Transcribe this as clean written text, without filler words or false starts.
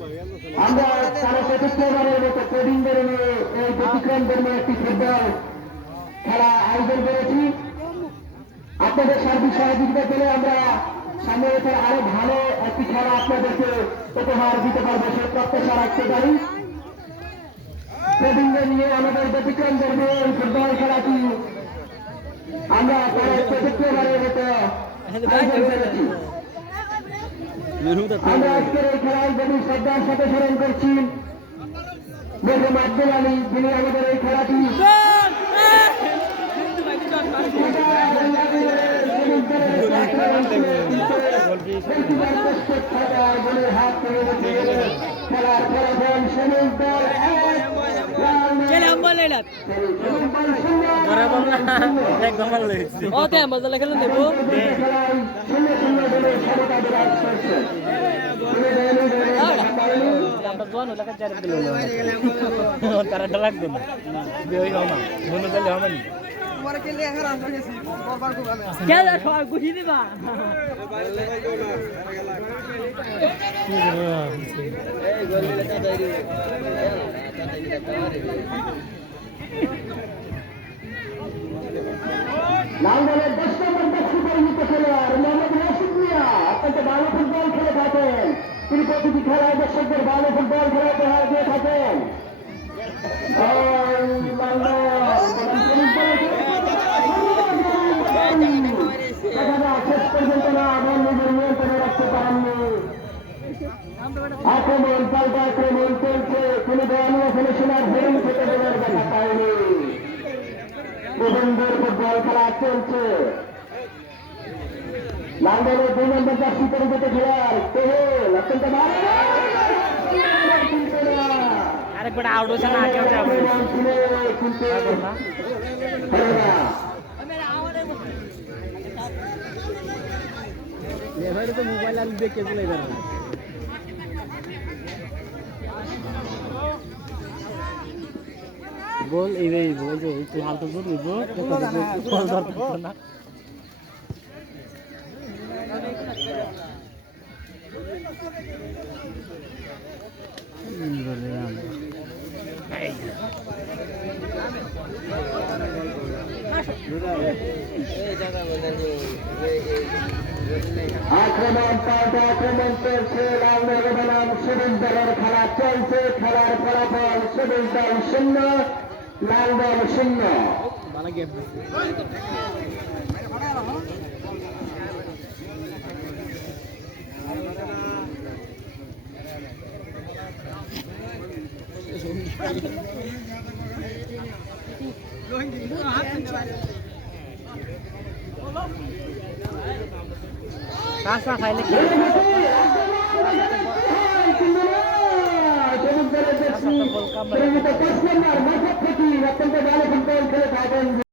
আমরা তারা চতুর্থবারের মতো প্রবীণদের নিয়ে এই ব্যতিক্রম ধর্মে একটি ফুটবল খেলা আয়োজন করেছি। আপনাদের সার্বিক সহযোগিতা পেলে আমরা সামনে বছর আরো ভালো একটি খেলা আপনাদেরকে উপহার দিতে পারবো সে প্রত্যাশা রাখতে পারি। প্রবীণদের নিয়ে আমাদের ব্যতিক্রম ধর্মে এই ফুটবল খেলাটি আমরা তারা চতুর্থবারের মতো আয়োজন করেছি। আমরা আজকের এই খেলায় গভীর শ্রদ্ধার সাথে স্মরণ করছি মরহুম আব্দুল আলী, যিনি আমাদের এই খেলাটি খেলার ফলাফল শ্রমিক দল তারা লাগতো না মনে করলে হবে লালদলের 10 নম্বর সুপরিচিত খেলোয়াড় মোহাম্মদ রশিদ মিয়া অত্যন্ত ভালো ফুটবল খেলে থাকেন। তিনি প্রতিটি খেলায় দর্শকদের ভালো ফুটবল খেলা উপহার দিয়ে থাকেন। শেষ পর্যন্ত না আমার নিজের নিয়ন্ত্রণে রাখতে পারেননি। আক্রমণ পাল্টা আক্রমণ চলছে, তিনি দলীয় ফেলেছিলার ভেঙে থেকে বেরোর দেখা পায়নি। প্রবন্ধের ফুটবল খেলা চলছে। লালদলের 2 নম্বর জার্সি পরিচিত খেলোয়াড় সোহেল অত্যন্ত ভালো আরেকবার আউট হচ্ছে না, কেউ যাবে তো মোবাইল আমি দেখে চলে যাবে। বল এই বল যে একটু হালকা করে বল না আক্রমণ পাল্টা আক্রমণ চলছে। লালদল বনাম সবুজ দলের খেলা চলছে। খেলার ফলাফল সবুজ দল 0, লালদল 0। কাঁচা খাইলে অত্যন্ত ভালো ফুটবল খেলে থাকেন।